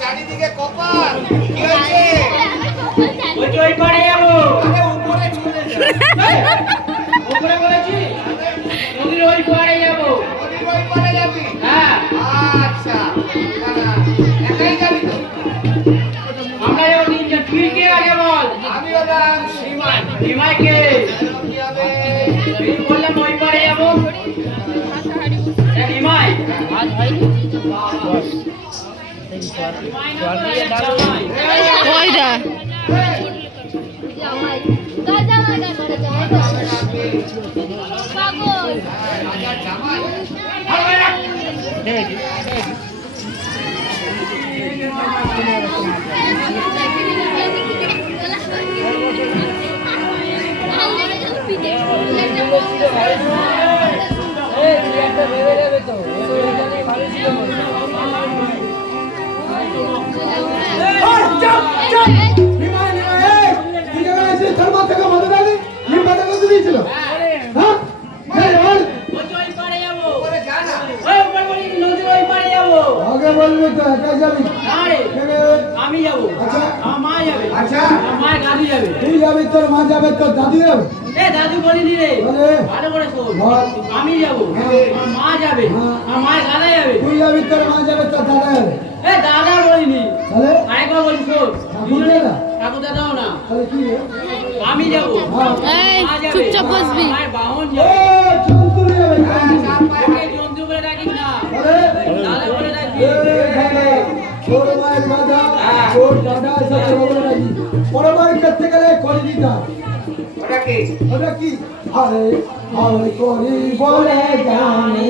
চারিদিকে কপাল কি হয়েছে? ওই পারে যাবো। উপরে চলে যা। উপরে বলেছি নদীর ওই পারে যাবো। নদীর ওই পারে যাবি? হ্যাঁ। আচ্ছা একাই যাবি তো? আমরা যাবো তিনজন। তুই কে আগে বল? আমি হলাম শ্রীমান। নিমাই কে? কি হবে? তুই বললাম ওই পারে যাবো। নিমাই কয়টা বলবি তো একা যাবি? আমি যাবো। আমার মা যাবে। আচ্ছা আমার মায়ের দাদু যাবে। তুই যাবি, তোর মা যাবে, তোর দাদু যাবে? দাদু বলিনি রে। বলে। ভালো করে শোন। বল। আমি যাবো। হ্যাঁ। আমার মা যাবে। হ্যাঁ। আমার মায়ের দাদা যাবে। তুই যাবি, তোর মা যাবে, তোর দাদা যাবে। দাদা বলিনি। তাহলে আরেকবার বলি শোন। ঠাকুর দাদা? ঠাকুর দাদাও না। তাহলে কি রে? আমি যাবো। এই মা যাবে। চুপচাপ বসবি। মায়ের বাহন এ, যাবে। জন্তু যাবে, জন্তু। ওকে জন্তু বলে ডাকিস না। তাহলে? দাদা বলে ডাকিস। এ, দাদা, তোর মায়ের দাদা, তোর দাদা সাথে বলে নাকি? পরবার করতে গেলে করে দিতে হয়। ওটা কি? ওটা কি? আরে আরে করি বলে জানি